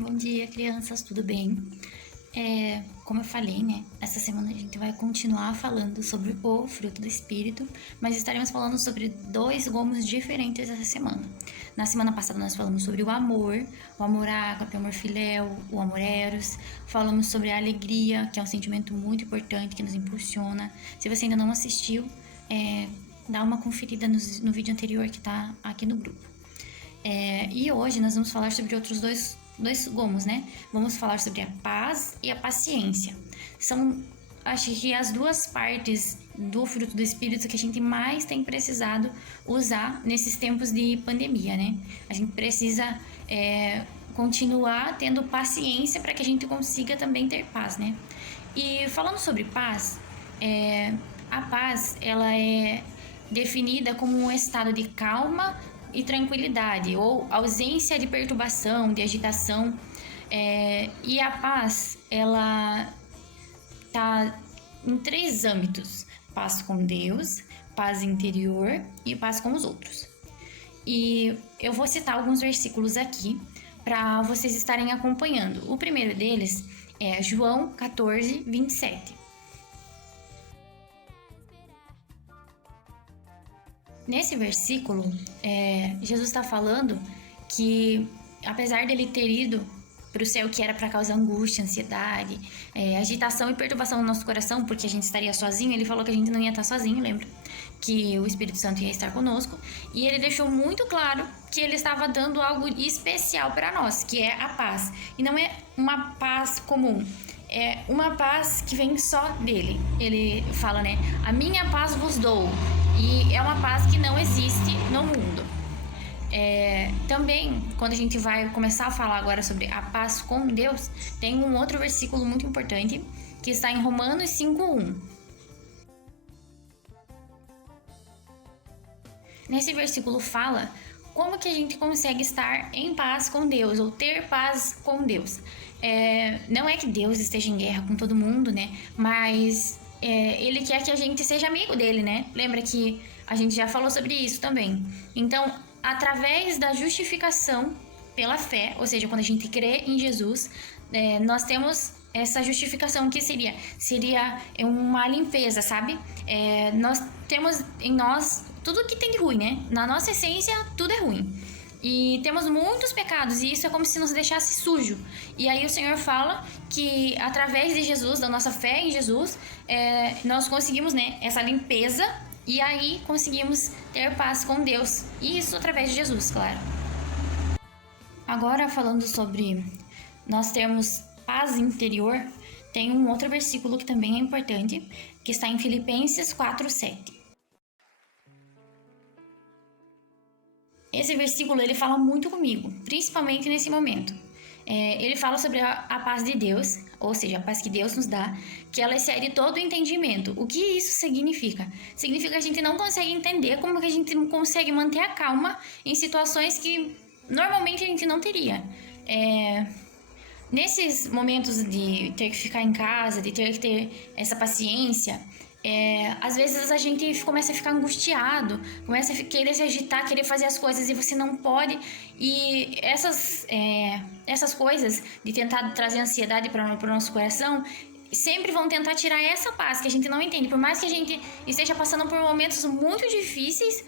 Bom dia, crianças, tudo bem? Como eu falei, né? Essa semana a gente vai continuar falando sobre o fruto do Espírito, mas estaremos falando sobre dois gomos diferentes essa semana. Na semana passada nós falamos sobre o amor ágape, o amor filéu, o amor eros. Falamos sobre a alegria, que é um sentimento muito importante que nos impulsiona. Se você ainda não assistiu, dá uma conferida no vídeo anterior que tá aqui no grupo. E hoje nós vamos falar sobre outros dois gomos, né? Vamos falar sobre a paz e a paciência. São, acho que, as duas partes do fruto do Espírito que a gente mais tem precisado usar nesses tempos de pandemia, né? A gente precisa continuar tendo paciência para que a gente consiga também ter paz, né? E falando sobre paz, a paz, ela é definida como um estado de calma e tranquilidade, ou ausência de perturbação, de agitação. E a paz, ela tá em três âmbitos: paz com Deus, paz interior e paz com os outros. E eu vou citar alguns versículos aqui para vocês estarem acompanhando. O primeiro deles é João 14, 27. Nesse versículo, Jesus está falando que, apesar dele ter ido para o céu, que era para causar angústia, ansiedade, agitação e perturbação no nosso coração, porque a gente estaria sozinho, ele falou que a gente não ia estar sozinho, lembra? Que o Espírito Santo ia estar conosco. E ele deixou muito claro que ele estava dando algo especial para nós, que é a paz. E não é uma paz comum, é uma paz que vem só dele. Ele fala, né? A minha paz vos dou. E é uma paz que não existe no mundo. Também, quando a gente vai começar a falar agora sobre a paz com Deus, tem um outro versículo muito importante que está em Romanos 5:1. Nesse versículo fala como que a gente consegue estar em paz com Deus, ou ter paz com Deus. Não é que Deus esteja em guerra com todo mundo, né? Mas ele quer que a gente seja amigo dele, né? Lembra que a gente já falou sobre isso também. Então, através da justificação pela fé, ou seja, quando a gente crê em Jesus, nós temos essa justificação que seria uma limpeza, sabe? Nós temos em nós tudo que tem de ruim, né? Na nossa essência, tudo é ruim. E temos muitos pecados, e isso é como se nos deixasse sujo. E aí o Senhor fala que através de Jesus, da nossa fé em Jesus, nós conseguimos, né, essa limpeza, e aí conseguimos ter paz com Deus. E isso através de Jesus, claro. Agora, falando sobre nós termos paz interior, tem um outro versículo que também é importante, que está em Filipenses 4:7. Esse versículo, ele fala muito comigo, principalmente nesse momento. Ele fala sobre a paz de Deus, ou seja, a paz que Deus nos dá, que ela excede todo o entendimento. O que isso significa? Significa que a gente não consegue entender como que a gente não consegue manter a calma em situações que normalmente a gente não teria. Nesses momentos de ter que ficar em casa, de ter que ter essa paciência, às vezes a gente começa a ficar angustiado, começa a querer se agitar, querer fazer as coisas e você não pode. E essas coisas de tentar trazer ansiedade para o nosso coração sempre vão tentar tirar essa paz que a gente não entende. Por mais que a gente esteja passando por momentos muito difíceis,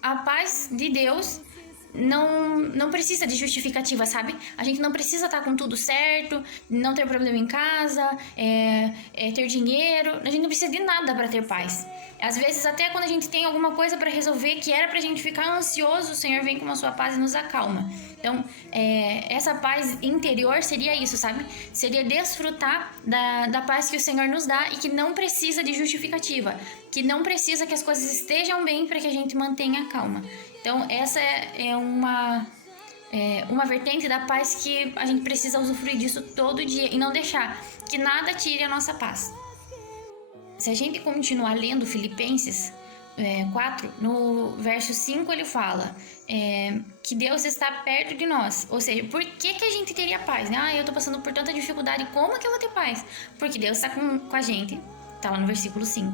a paz de Deus não precisa de justificativa, sabe? A gente não precisa estar com tudo certo, não ter problema em casa, ter dinheiro. A gente não precisa de nada para ter paz. Às vezes, até quando a gente tem alguma coisa para resolver que era pra gente ficar ansioso, o Senhor vem com a sua paz e nos acalma. Então, essa paz interior seria isso, sabe? Seria desfrutar da paz que o Senhor nos dá e que não precisa de justificativa, que não precisa que as coisas estejam bem para que a gente mantenha a calma. Então, essa é uma vertente da paz que a gente precisa usufruir disso todo dia e não deixar que nada tire a nossa paz. Se a gente continuar lendo Filipenses 4, no verso 5 ele fala que Deus está perto de nós. Ou seja, por que a gente teria paz? Né? Eu tô passando por tanta dificuldade, como que eu vou ter paz? Porque Deus está com a gente, tá lá no versículo 5.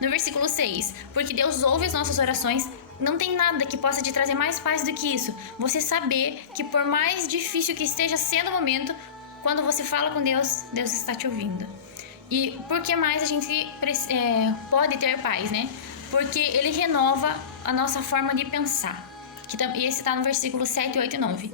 No versículo 6, porque Deus ouve as nossas orações não tem nada que possa te trazer mais paz do que isso. Você saber que por mais difícil que esteja sendo o momento, quando você fala com Deus, Deus está te ouvindo. E por que mais a gente pode ter paz, né? Porque Ele renova a nossa forma de pensar. E esse está no versículo 7, 8 e 9.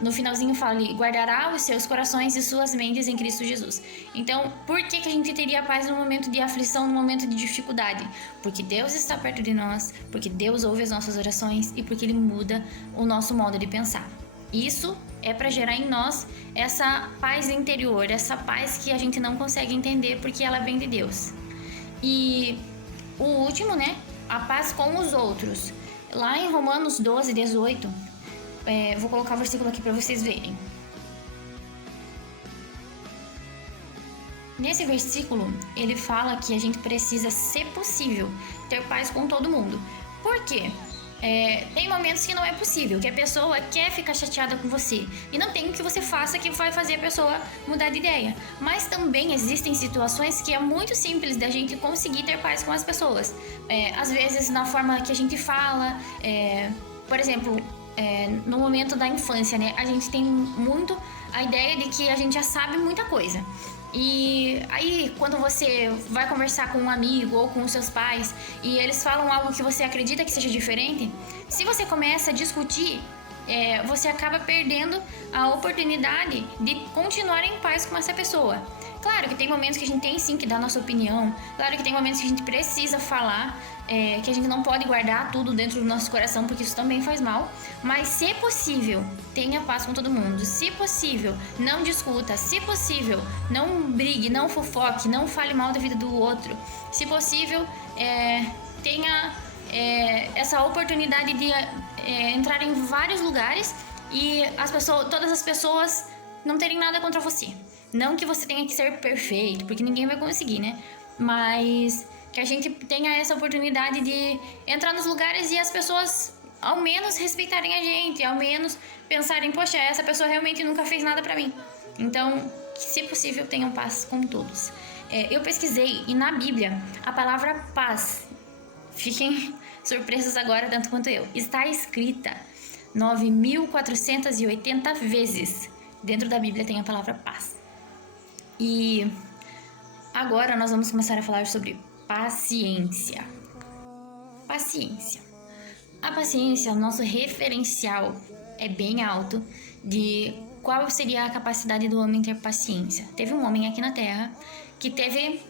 No finalzinho fala ali: guardará os seus corações e suas mentes em Cristo Jesus. Então, por que a gente teria paz no momento de aflição, no momento de dificuldade? Porque Deus está perto de nós, porque Deus ouve as nossas orações e porque Ele muda o nosso modo de pensar. Isso é para gerar em nós essa paz interior, essa paz que a gente não consegue entender porque ela vem de Deus. E o último, né? A paz com os outros. Lá em Romanos 12, 18, vou colocar o versículo aqui para vocês verem. Nesse versículo, ele fala que a gente precisa, se possível, ter paz com todo mundo. Por quê? Tem momentos que não é possível, que a pessoa quer ficar chateada com você e não tem o que você faça que vai fazer a pessoa mudar de ideia. Mas também existem situações que é muito simples da gente conseguir ter paz com as pessoas. Às vezes na forma que a gente fala, por exemplo, no momento da infância, né, a gente tem muito a ideia de que a gente já sabe muita coisa. E aí, quando você vai conversar com um amigo ou com os seus pais e eles falam algo que você acredita que seja diferente, se você começa a discutir, você acaba perdendo a oportunidade de continuar em paz com essa pessoa. Claro que tem momentos que a gente tem sim que dar nossa opinião, claro que tem momentos que a gente precisa falar, que a gente não pode guardar tudo dentro do nosso coração, porque isso também faz mal. Mas se possível, tenha paz com todo mundo. Se possível, não discuta. Se possível, não brigue, não fofoque, não fale mal da vida do outro. Se possível, tenha essa oportunidade de entrar em vários lugares e todas as pessoas não terem nada contra você. Não que você tenha que ser perfeito, porque ninguém vai conseguir, né? Mas que a gente tenha essa oportunidade de entrar nos lugares e as pessoas ao menos respeitarem a gente, ao menos pensarem: poxa, essa pessoa realmente nunca fez nada pra mim. Então, que, se possível, tenham paz com todos. Eu pesquisei e na Bíblia a palavra paz, fiquem surpresos agora tanto quanto eu, está escrita 9.480 vezes. Dentro da Bíblia tem a palavra paz. E agora nós vamos começar a falar sobre paciência. Paciência. A paciência, o nosso referencial é bem alto de qual seria a capacidade do homem ter paciência. Teve um homem aqui na Terra que teve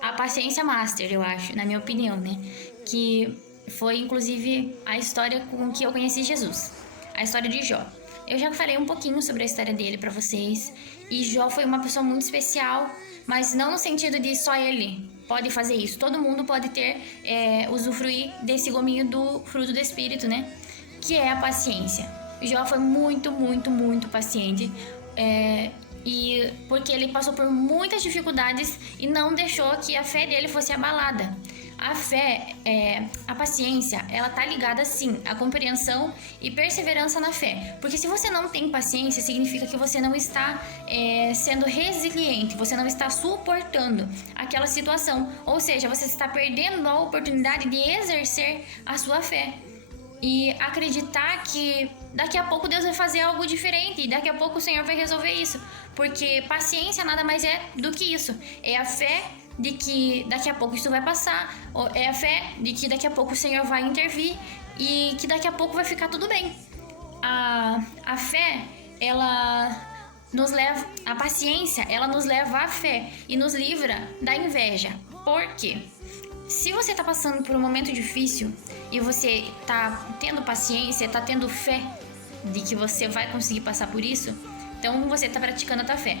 a paciência master, eu acho, na minha opinião, né? Que foi, inclusive, a história com que eu conheci Jesus. A história de Jó. Eu já falei um pouquinho sobre a história dele pra vocês. E Jó foi uma pessoa muito especial, mas não no sentido de só ele pode fazer isso. Todo mundo pode usufruir desse gominho do fruto do Espírito, né? Que é a paciência. Jó foi muito, muito, muito paciente. E porque ele passou por muitas dificuldades e não deixou que a fé dele fosse abalada. A fé, a paciência, ela tá ligada sim à compreensão e perseverança na fé. Porque se você não tem paciência, significa que você não está sendo resiliente, você não está suportando aquela situação. Ou seja, você está perdendo a oportunidade de exercer a sua fé. E acreditar que daqui a pouco Deus vai fazer algo diferente e daqui a pouco o Senhor vai resolver isso. Porque paciência nada mais é do que isso. É a fé de que daqui a pouco isso vai passar, é a fé de que daqui a pouco o Senhor vai intervir e que daqui a pouco vai ficar tudo bem. A fé, ela nos leva, a paciência, ela nos leva à fé e nos livra da inveja. Por quê? Se você está passando por um momento difícil e você está tendo paciência, está tendo fé de que você vai conseguir passar por isso, então você está praticando a tua fé.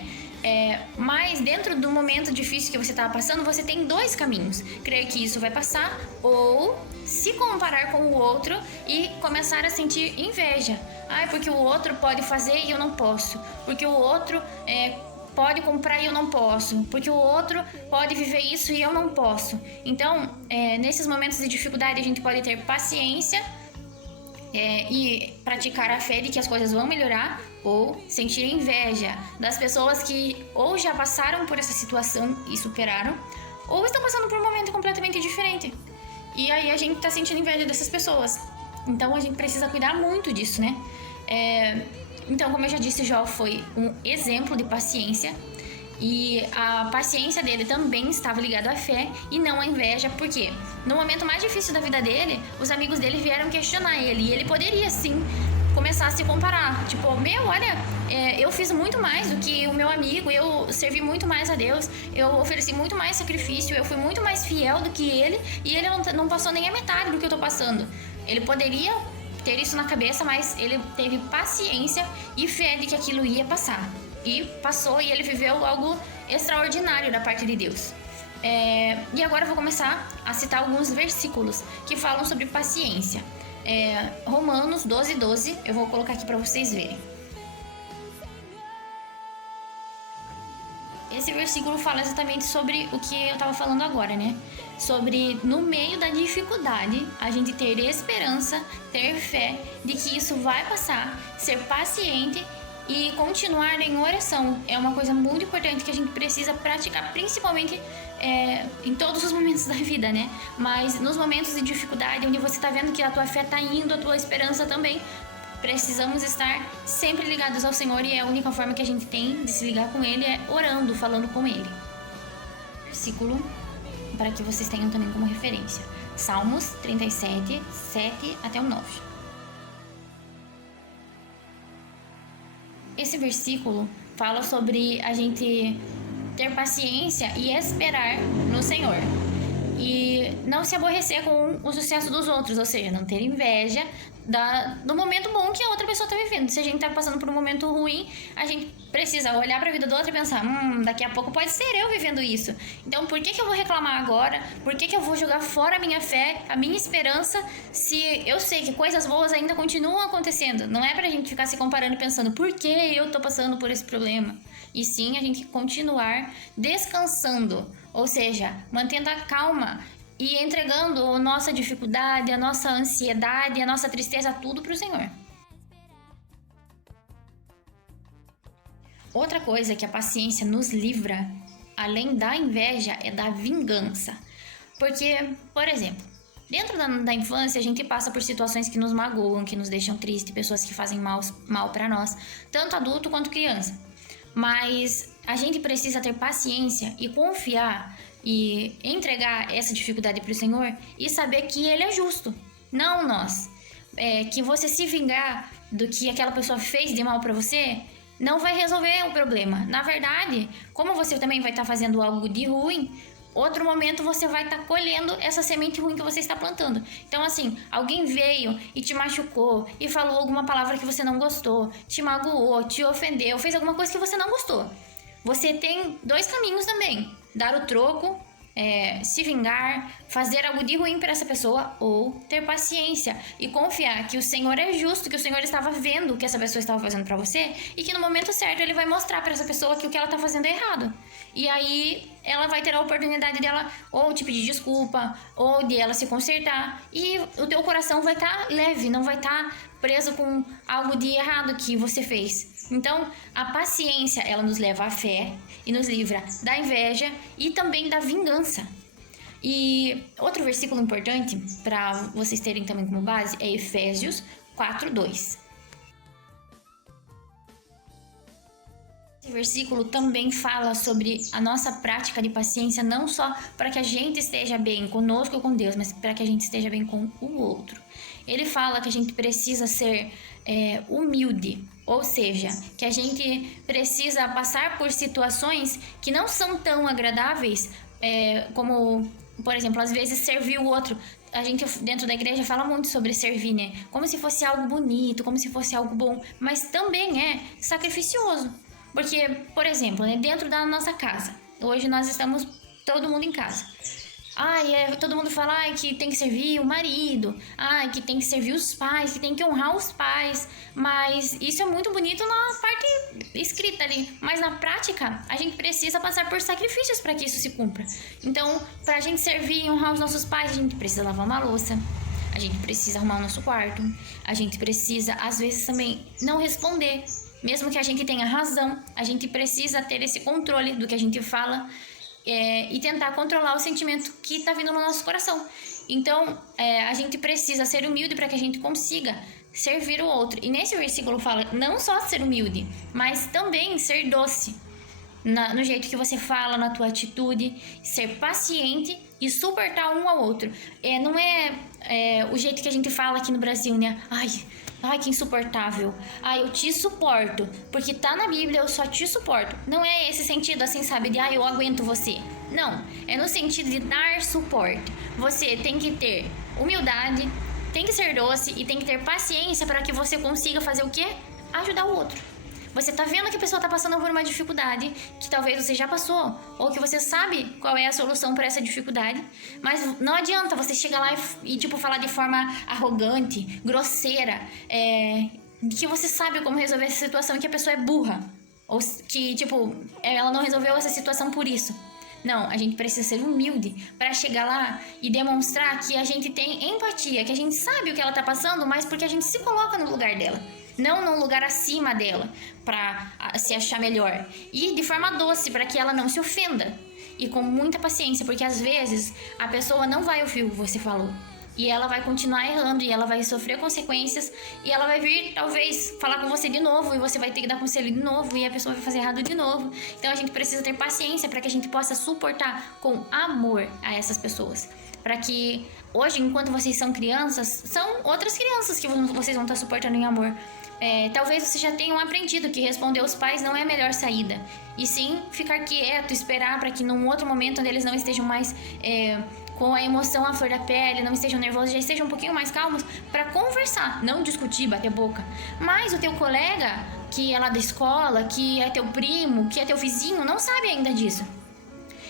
Mas dentro do momento difícil que você está passando, você tem dois caminhos: crer que isso vai passar ou se comparar com o outro e começar a sentir inveja. Porque o outro pode fazer e eu não posso, porque o outro pode comprar e eu não posso, porque o outro pode viver isso e eu não posso. Então, nesses momentos de dificuldade, a gente pode ter paciência e praticar a fé de que as coisas vão melhorar, ou sentir inveja das pessoas que ou já passaram por essa situação e superaram, ou estão passando por um momento completamente diferente. E aí a gente tá sentindo inveja dessas pessoas. Então a gente precisa cuidar muito disso, né? Então, como eu já disse, Jó foi um exemplo de paciência. E a paciência dele também estava ligada à fé e não à inveja, porque no momento mais difícil da vida dele, os amigos dele vieram questionar ele. E ele poderia, sim, começar a se comparar. Tipo, olha, eu fiz muito mais do que o meu amigo, eu servi muito mais a Deus, eu ofereci muito mais sacrifício, eu fui muito mais fiel do que ele, e ele não passou nem a metade do que eu tô passando. Ele poderia ter isso na cabeça, mas ele teve paciência e fé de que aquilo ia passar. E passou, e ele viveu algo extraordinário da parte de Deus. E agora eu vou começar a citar alguns versículos que falam sobre paciência. Romanos 12:12, eu vou colocar aqui para vocês verem. Esse versículo fala exatamente sobre o que eu estava falando agora, né? Sobre, no meio da dificuldade, a gente ter esperança, ter fé de que isso vai passar, ser paciente e continuar em oração. É uma coisa muito importante que a gente precisa praticar, principalmente em todos os momentos da vida, né? Mas nos momentos de dificuldade, onde você tá vendo que a tua fé tá indo, a tua esperança também, precisamos estar sempre ligados ao Senhor, e a única forma que a gente tem de se ligar com Ele é orando, falando com Ele. Versículo para que vocês tenham também como referência. Salmos 37, 7 até o 9. Esse versículo fala sobre a gente ter paciência e esperar no Senhor. E não se aborrecer com o sucesso dos outros, ou seja, não ter inveja do momento bom que a outra pessoa está vivendo. Se a gente está passando por um momento ruim, a gente precisa olhar para a vida do outro e pensar, daqui a pouco pode ser eu vivendo isso. Então por que eu vou reclamar agora? Por que eu vou jogar fora a minha fé, a minha esperança, se eu sei que coisas boas ainda continuam acontecendo? Não é pra gente ficar se comparando e pensando, por que eu tô passando por esse problema? E sim a gente continuar descansando, ou seja, mantendo a calma e entregando a nossa dificuldade, a nossa ansiedade, a nossa tristeza, tudo para o Senhor. Outra coisa que a paciência nos livra, além da inveja, é da vingança. Porque, por exemplo, dentro da infância a gente passa por situações que nos magoam, que nos deixam tristes, pessoas que fazem mal para nós, tanto adulto quanto criança. Mas a gente precisa ter paciência e confiar e entregar essa dificuldade para o Senhor e saber que Ele é justo, não nós. Que você se vingar do que aquela pessoa fez de mal para você não vai resolver o problema. Na verdade, como você também vai estar fazendo algo de ruim, outro momento você vai estar colhendo essa semente ruim que você está plantando. Então, assim, alguém veio e te machucou e falou alguma palavra que você não gostou, te magoou, te ofendeu, fez alguma coisa que você não gostou. Você tem dois caminhos também: dar o troco, se vingar, fazer algo de ruim para essa pessoa, ou ter paciência e confiar que o Senhor é justo, que o Senhor estava vendo o que essa pessoa estava fazendo para você e que no momento certo Ele vai mostrar para essa pessoa que o que ela está fazendo é errado. E aí ela vai ter a oportunidade dela ou te pedir desculpa, ou de ela se consertar, e o teu coração vai estar leve, não vai estar preso com algo de errado que você fez. Então, a paciência, ela nos leva à fé e nos livra da inveja e também da vingança. E outro versículo importante para vocês terem também como base é Efésios 4:2. Esse versículo também fala sobre a nossa prática de paciência, não só para que a gente esteja bem conosco ou com Deus, mas para que a gente esteja bem com o outro. Ele fala que a gente precisa ser humilde, ou seja, que a gente precisa passar por situações que não são tão agradáveis, como, por exemplo, às vezes servir o outro. A gente dentro da igreja fala muito sobre servir, né? Como se fosse algo bonito, como se fosse algo bom, mas também é sacrificioso. Porque, por exemplo, né, dentro da nossa casa, hoje nós estamos todo mundo em casa. Todo mundo fala que tem que servir o marido, que tem que servir os pais, que tem que honrar os pais. Mas isso é muito bonito na parte escrita ali. Mas na prática, a gente precisa passar por sacrifícios para que isso se cumpra. Então, para a gente servir e honrar os nossos pais, a gente precisa lavar uma louça, a gente precisa arrumar o nosso quarto, a gente precisa, às vezes, também não responder. Mesmo que a gente tenha razão, a gente precisa ter esse controle do que a gente fala e tentar controlar o sentimento que está vindo no nosso coração. Então, a gente precisa ser humilde para que a gente consiga servir o outro. E nesse versículo fala não só ser humilde, mas também ser doce. No jeito que você fala, na tua atitude, ser paciente e suportar um ao outro. Não é o jeito que a gente fala aqui no Brasil, né? Ai, que insuportável. Ai, eu te suporto. Porque tá na Bíblia, eu só te suporto. Não é esse sentido assim, sabe? De eu aguento você. Não. É no sentido de dar suporte. Você tem que ter humildade, tem que ser doce e tem que ter paciência para que você consiga fazer o quê? Ajudar o outro. Você tá vendo que a pessoa tá passando por uma dificuldade que talvez você já passou, ou que você sabe qual é a solução para essa dificuldade, mas não adianta você chegar lá e tipo, falar de forma arrogante, grosseira, que você sabe como resolver essa situação e que a pessoa é burra, ou que, tipo, ela não resolveu essa situação por isso. Não, a gente precisa ser humilde para chegar lá e demonstrar que a gente tem empatia, que a gente sabe o que ela tá passando, mas porque a gente se coloca no lugar dela. Não num lugar acima dela, para se achar melhor. E de forma doce, para que ela não se ofenda. E com muita paciência, porque às vezes a pessoa não vai ouvir o que você falou. E ela vai continuar errando, e ela vai sofrer consequências. E ela vai vir, talvez, falar com você de novo, e você vai ter que dar conselho de novo, e a pessoa vai fazer errado de novo. Então a gente precisa ter paciência para que a gente possa suportar com amor a essas pessoas. Para que hoje, enquanto vocês são crianças, são outras crianças que vocês vão estar suportando em amor. Talvez vocês já tenham aprendido que responder aos pais não é a melhor saída. E sim, ficar quieto, esperar para que num outro momento onde eles não estejam mais com a emoção à flor da pele, não estejam nervosos, já estejam um pouquinho mais calmos, para conversar, não discutir, bater boca. Mas o teu colega, que é lá da escola, que é teu primo, que é teu vizinho, não sabe ainda disso.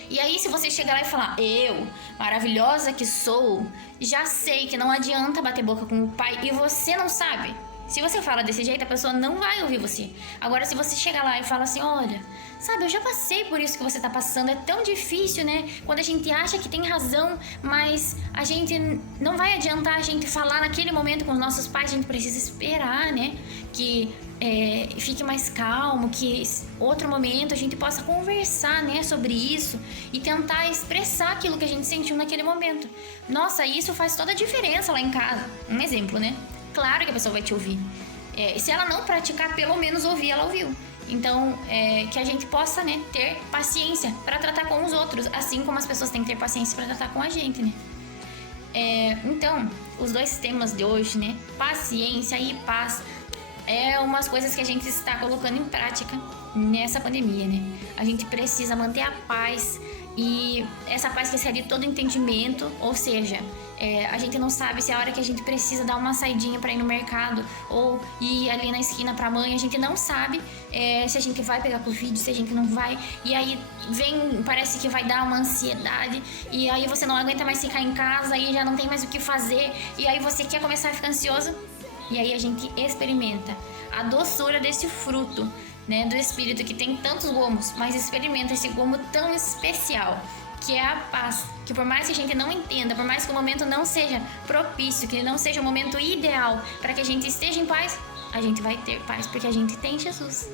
E aí, se você chegar lá e falar, eu, maravilhosa que sou, já sei que não adianta bater boca com o pai e você não sabe. Se você fala desse jeito, a pessoa não vai ouvir você. Agora, se você chegar lá e fala assim, olha, sabe, eu já passei por isso que você tá passando, é tão difícil, né? Quando a gente acha que tem razão, mas a gente não vai adiantar a gente falar naquele momento com os nossos pais, a gente precisa esperar, né? Que fique mais calmo, que outro momento a gente possa conversar, né, sobre isso e tentar expressar aquilo que a gente sentiu naquele momento. Nossa, isso faz toda a diferença lá em casa. Um exemplo, né? Claro que a pessoa vai te ouvir. Se ela não praticar, pelo menos ouvir, ela ouviu. Então, que a gente possa, né, ter paciência para tratar com os outros, assim como as pessoas têm que ter paciência para tratar com a gente, né? Então, os dois temas de hoje, né, paciência e paz, umas coisas que a gente está colocando em prática nessa pandemia, né? A gente precisa manter a paz e essa paz que excede todo entendimento, ou seja, a gente não sabe se é a hora que a gente precisa dar uma saidinha para ir no mercado ou ir ali na esquina pra mãe, a gente não sabe se a gente vai pegar Covid, se a gente não vai, e aí parece que vai dar uma ansiedade, e aí você não aguenta mais ficar em casa e já não tem mais o que fazer, e aí você quer começar a ficar ansioso, e aí a gente experimenta a doçura desse fruto, né, do Espírito que tem tantos gomos, mas experimenta esse gomo tão especial, que é a paz, que por mais que a gente não entenda, por mais que o momento não seja propício, que não seja o momento ideal para que a gente esteja em paz, a gente vai ter paz porque a gente tem Jesus.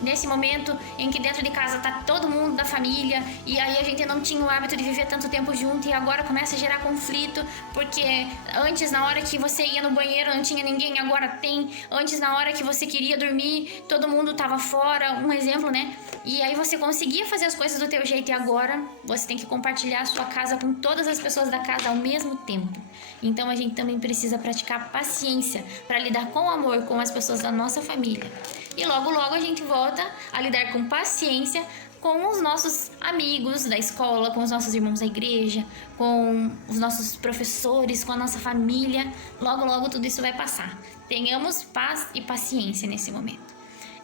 Nesse momento em que dentro de casa tá todo mundo da família e aí a gente não tinha o hábito de viver tanto tempo junto e agora começa a gerar conflito, porque antes na hora que você ia no banheiro não tinha ninguém, agora tem. Antes na hora que você queria dormir todo mundo tava fora, um exemplo, né? E aí você conseguia fazer as coisas do teu jeito e agora você tem que compartilhar a sua casa com todas as pessoas da casa ao mesmo tempo. Então a gente também precisa praticar paciência para lidar com amor com as pessoas da nossa família. E logo logo a gente volta a lidar com paciência com os nossos amigos da escola, com os nossos irmãos da igreja, com os nossos professores, com a nossa família. Logo logo tudo isso vai passar. Tenhamos paz e paciência nesse momento.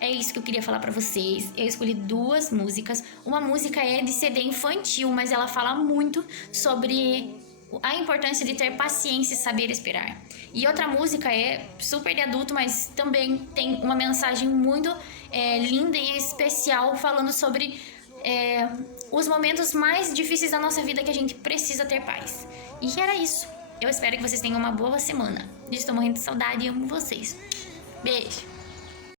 É isso que eu queria falar pra vocês. Eu escolhi duas músicas. Uma música é de CD infantil, mas ela fala muito sobre a importância de ter paciência e saber esperar. E outra música é super de adulto, mas também tem uma mensagem muito linda e especial, falando sobre os momentos mais difíceis da nossa vida que a gente precisa ter paz. E era isso. Eu espero que vocês tenham uma boa semana. Estou morrendo de saudade e amo vocês. Beijo!